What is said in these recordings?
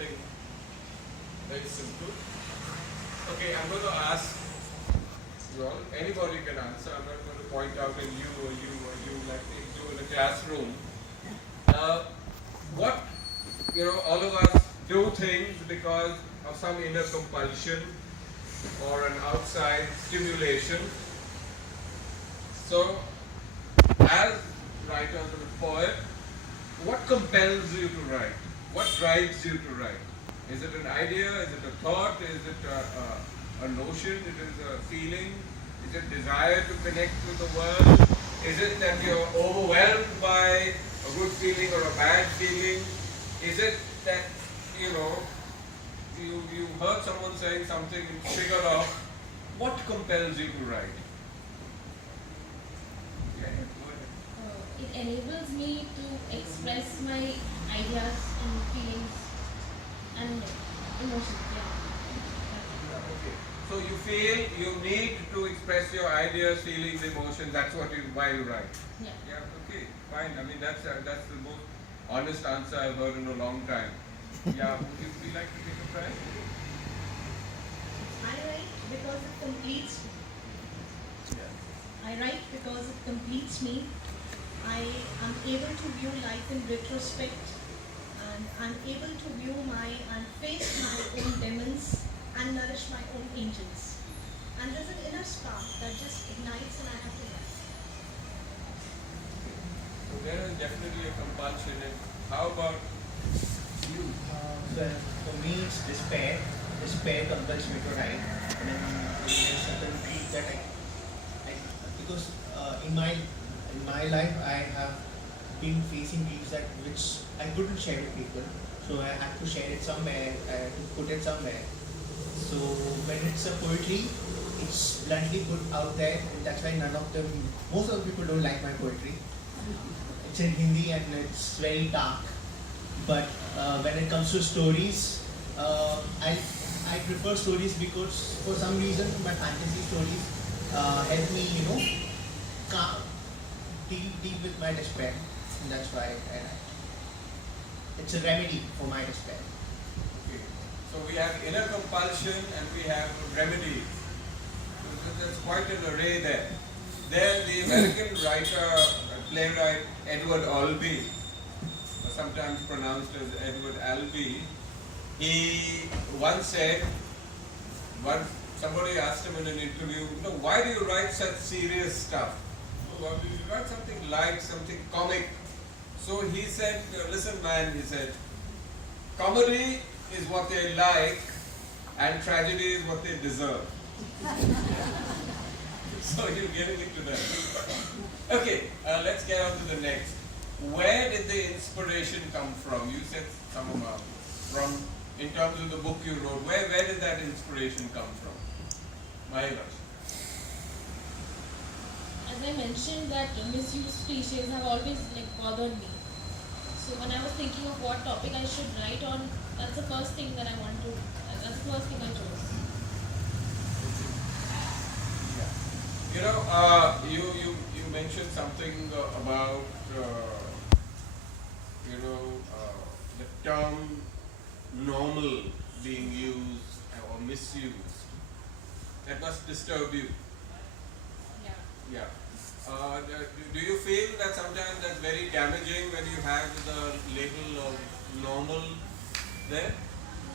something very simple. Okay, I'm going to ask you all. Anybody can answer. I'm not going to point out in you or you or you like they do in a classroom. What all of us do things because of some inner compulsion or an outside stimulation. So, as writers and a poet, what compels you to write? What drives you to write? Is it an idea? Is it a thought? Is it a notion? Is it a feeling? Is it desire to connect with the world? Is it that you're overwhelmed by a good feeling or a bad feeling? Is it that you heard someone saying something and triggered off? What compels you to write? Yeah, go ahead. It enables me to express my ideas and feelings and emotions. Yeah. Okay. So you feel you need to express your ideas, feelings, emotions. That's why you write. Yeah. Yeah. Okay. Fine. I mean that's the most honest answer I've heard in a long time. Yeah. Would you like to take a try? I write because it completes me. Yeah. I write because it completes me. I am able to view life in retrospect, and I'm able to view and face my own demons and nourish my own angels. And there's an inner spark that just ignites and I have to write. So there is definitely a compulsion. And how about you? So for me, it's despair. Despair compels me to write. And then there's a certain grief that because in my life I have been facing griefs which I couldn't share with people. So I had to share it somewhere. I had to put it somewhere. So when it's a poetry, it's bluntly put out there, and that's why most of the people don't like my poetry. It's in Hindi and it's very dark. But when it comes to stories, I prefer stories because for some reason my fantasy stories help me, deal with my despair, and that's why I write. It's a remedy for my despair. Okay. So we have inner compulsion and we have remedies. So there's quite an array there. There, the American writer, playwright Edward Albee, sometimes pronounced as Edward Albee, he once said, somebody asked him in an interview, why do you write such serious stuff? Well, you write something light, something comic. So he said, listen man, he said, comedy is what they like and tragedy is what they deserve. So you're giving it to them. Okay, let's get on to the next. Where did the inspiration come from? You said some amount. In terms of the book you wrote, where did that inspiration come from? Mahirash. As I mentioned, that misused cliches have always bothered me. So when I was thinking of what topic I should write on, that's the first thing that I want to. That's the first thing I chose. Yeah. You mentioned something about the term normal being used or misused. That must disturb you. Yeah. Yeah. Do you feel that sometimes that's very damaging when you have the label of normal there?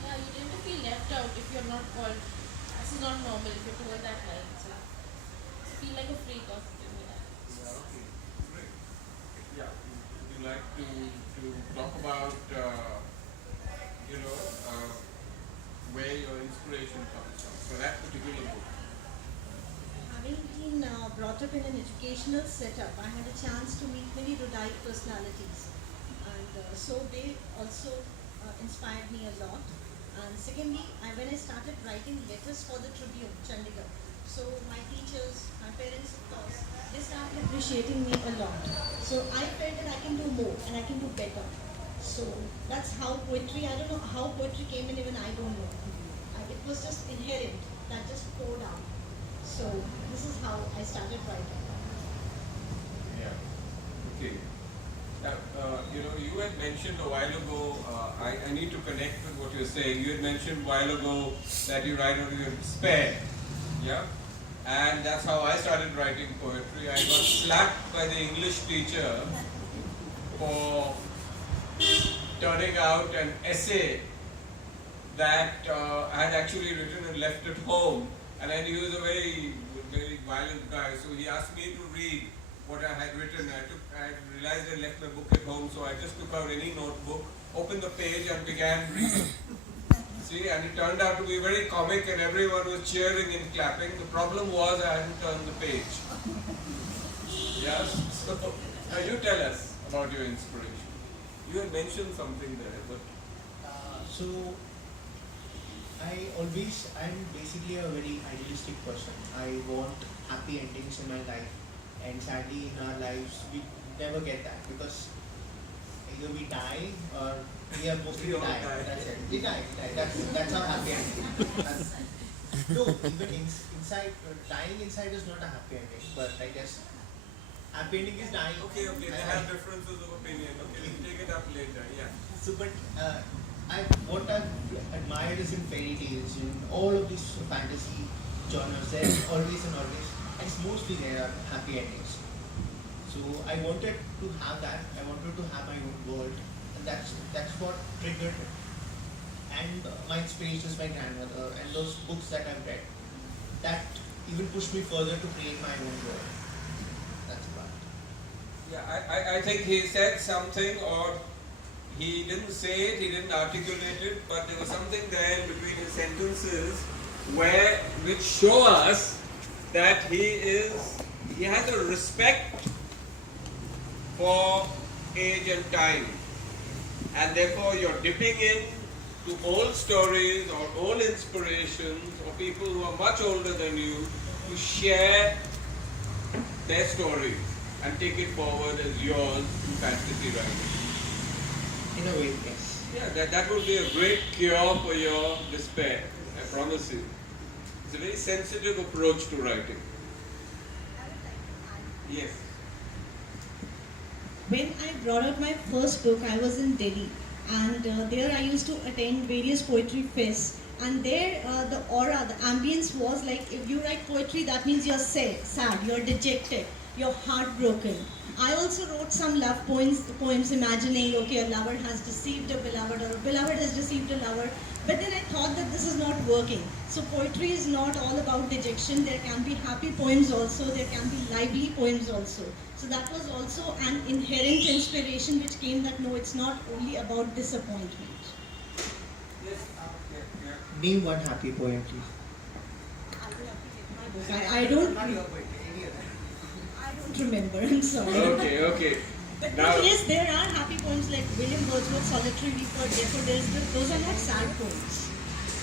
Yeah, you tend to feel left out if you're not called. This is not normal if you're told that line. So you feel like a freak or something like that. Yeah, okay. Great. Yeah. Would you like to talk about where your inspiration comes from for that particular book? Having been brought up in an educational setup, I had a chance to meet many erudite personalities, and so they also inspired me a lot. And secondly, when I started writing letters for the Tribune, Chandigarh, so my teachers, my parents, of course, they started appreciating me a lot. So I felt that I can do more and I can do better. So that's how poetry, I don't know how poetry came in, even I don't know. It was just inherent, that just poured out. So this is how I started writing. Yeah. Okay. Now, you had mentioned a while ago I need to connect with what you're saying. You had mentioned a while ago that you write out of your despair. Yeah? And that's how I started writing poetry. I got slapped by the English teacher for turning out an essay that I had actually written and left at home. And I knew he was a very, very violent guy. So he asked me to read what I had written. I realized I left my book at home, so I just took out any notebook, opened the page and began reading. See, and it turned out to be very comic and everyone was cheering and clapping. The problem was I hadn't turned the page. Yes? So, now you tell us about your inspiration. You had mentioned something there, but... So, I'm basically a very idealistic person. I want happy endings in my life, and sadly in our lives we never get that, because either we die or we are mostly We all die. die. That's it. We die. That's our happy ending. No, even inside, dying inside is not a happy ending, but I guess happy ending is dying. Okay, they have differences of opinion. Okay, we'll take it up later, yeah. So, but what I admire is in fairy tales, in all of these fantasy genres, there's always, it's mostly there are happy endings. So I wanted to have that. I wanted to have my own world, and that's what triggered it. And my inspiration is my grandmother and those books that I've read. That even pushed me further to create my own world. That's about it. Yeah, I think he said something, or he didn't say it, he didn't articulate it, but there was something there in between his sentences which show us that he has a respect for age and time, and therefore you're dipping in to old stories or old inspirations or people who are much older than you to share their stories and take it forward as yours in fantasy writing. In a way, yes. Yeah, that would be a great cure for your despair, I promise you. It's a very sensitive approach to writing. Yes. When I brought out my first book, I was in Delhi, and there I used to attend various poetry fests. And there, the aura, the ambience was like, if you write poetry, that means you're sad, you're dejected, you're heartbroken. I also wrote some love poems imagining, okay, a lover has deceived a beloved, or a beloved has deceived a lover. But then I thought that this is not working. So poetry is not all about dejection. There can be happy poems also. There can be lively poems also. So that was also an inherent inspiration which came that no, it's not only about disappointment. Yes. Name one happy poem, please. I don't Not your poetry, any other. remember, I'm sorry. Okay. But Now, yes, there are happy poems like William Wordsworth's Solitary Reaper, Daffodils, those are not sad poems.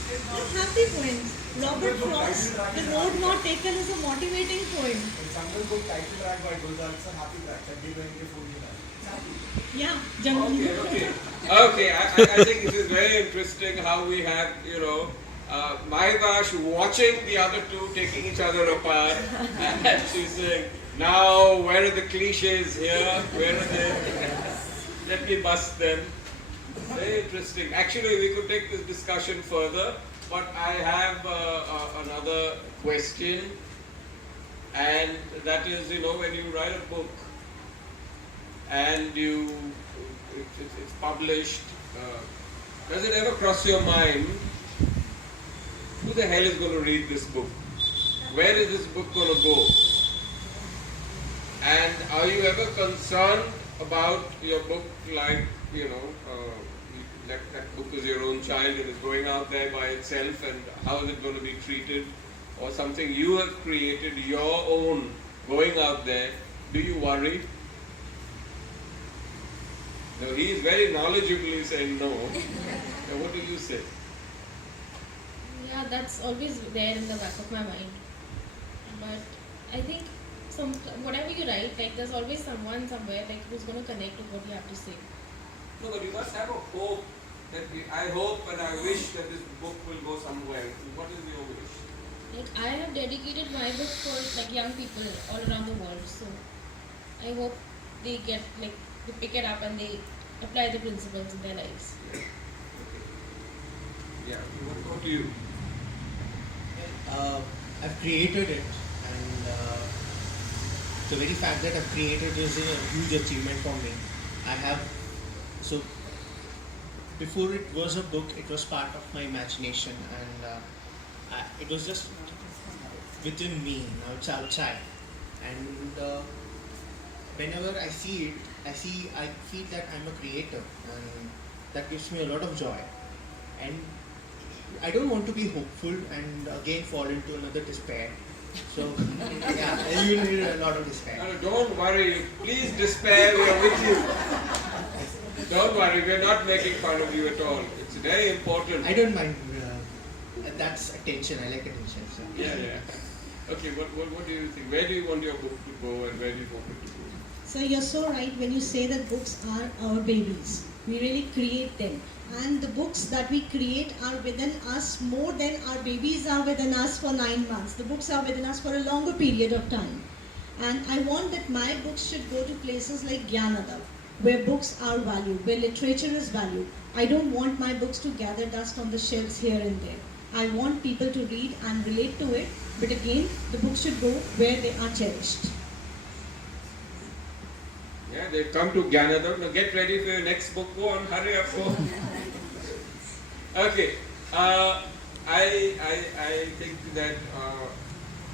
They're happy poems. Robert Frost, The Road Not Taken is a motivating poem. Yeah, Jungle. Okay. I think it is very interesting how we have, Mahivash watching the other two taking each other apart, and she's saying, now where are the cliches here? Where are they? Let me bust them. Very interesting. Actually, we could take this discussion further, but I have another question, and that is, when you write a book and it's published, does it ever cross your mind, who the hell is going to read this book? Where is this book going to go? And are you ever concerned about your book, like, that book is your own child and is going out there by itself, and how is it going to be treated? Or something you have created, your own, going out there, do you worry? No, he is very knowledgeably saying no. Now, what do you say? Yeah, that's always there in the back of my mind. But I think whatever you write, like there's always someone somewhere like who's going to connect with what you have to say. No, but you must have a hope that I hope and I wish that this book will go somewhere. What is your wish? Like I have dedicated my book for like young people all around the world. So I hope they pick it up and they apply the principles in their lives. Yeah. What do you? I've created it, and the very fact that I've created is a huge achievement for me. I have so before it was a book, it was part of my imagination, and it was just within me. Now it's outside, and whenever I see it, I feel that I'm a creator, and that gives me a lot of joy. And I don't want to be hopeful and again fall into another despair. So yeah, you will need a lot of despair. No, don't worry. Please despair. We are with you. Don't worry. We are not making fun of you at all. It's very important. I don't mind. That's attention. I like attention. So. Yeah. Okay. What do you think? Where do you want your book to go, and where do you want it to go? So you're so right when you say that books are our babies. We really create them. And the books that we create are within us more than our babies are within us for 9 months. The books are within us for a longer period of time. And I want that my books should go to places like Gyan, Adab, where books are valued, where literature is valued. I don't want my books to gather dust on the shelves here and there. I want people to read and relate to it, but again, the books should go where they are cherished. Yeah, they've come to Gyanadam. Now get ready for your next book. Go on, hurry up, go. Okay. I think that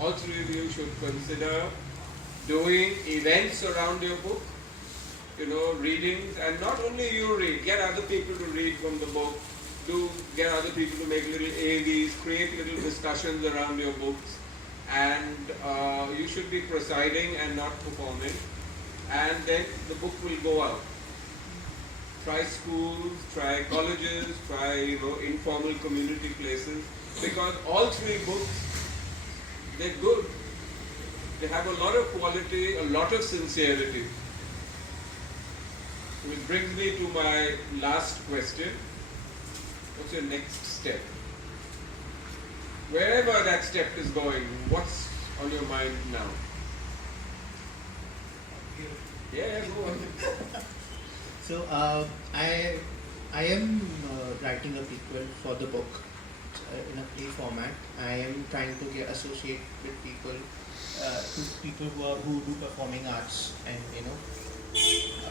all three of you should consider doing events around your book. You know, readings, and not only you read, get other people to read from the book. Get other people to make little AVs, create little discussions around your books, and you should be presiding and not performing. And then the book will go out. Try schools, try colleges, try informal community places, because all three books, they're good. They have a lot of quality, a lot of sincerity. Which brings me to my last question. What's your next step? Wherever that step is going, what's on your mind now? Yeah, go on. So I am writing a prequel for the book in a play format. I am trying to associate with people, who do performing arts, and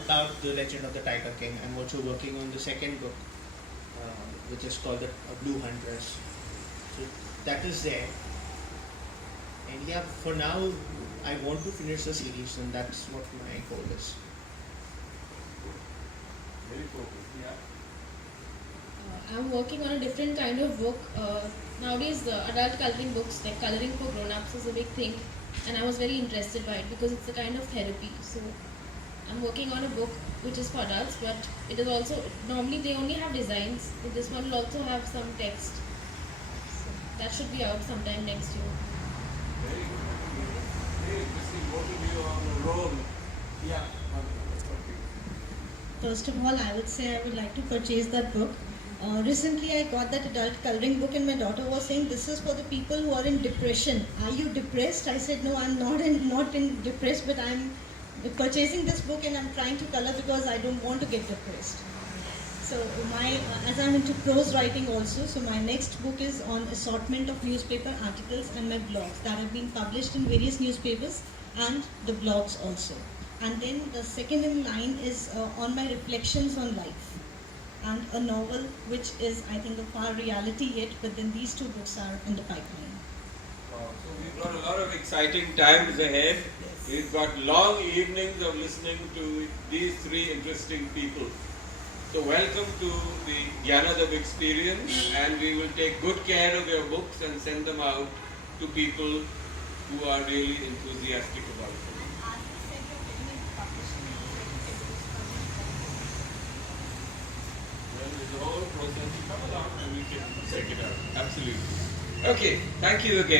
about the legend of the Tiger King. I'm also working on the second book, which is called the Blue Hunters. So that is there. And yeah, for now, I want to finish the series, and that's what my goal is. Very focused, yeah. I'm working on a different kind of book. Nowadays, adult coloring books, like coloring for grown-ups, is a big thing, and I was very interested by it because it's a kind of therapy. So I'm working on a book which is for adults, but it is also, normally they only have designs, but this one will also have some text. So that should be out sometime next year. Very good. Very interesting. Both of you on a roll. Yeah. First of all, I would say I would like to purchase that book. Recently, I got that adult coloring book, and my daughter was saying, "This is for the people who are in depression. Are you depressed?" I said, "No, I'm not in depressed, but I'm purchasing this book and I'm trying to color because I don't want to get depressed." So as I'm into prose writing also, so my next book is on assortment of newspaper articles and my blogs that have been published in various newspapers and the blogs also. And then the second in line is on my reflections on life, and a novel which is, I think, a far reality yet, but then these two books are in the pipeline. Wow. So we've got a lot of exciting times ahead. We've got long evenings of listening to these three interesting people. So welcome to the Gyanadab experience, and we will take good care of your books and send them out to people who are really enthusiastic about it. Well, there's a whole process to come along and we can check it out. Absolutely. Okay, thank you again.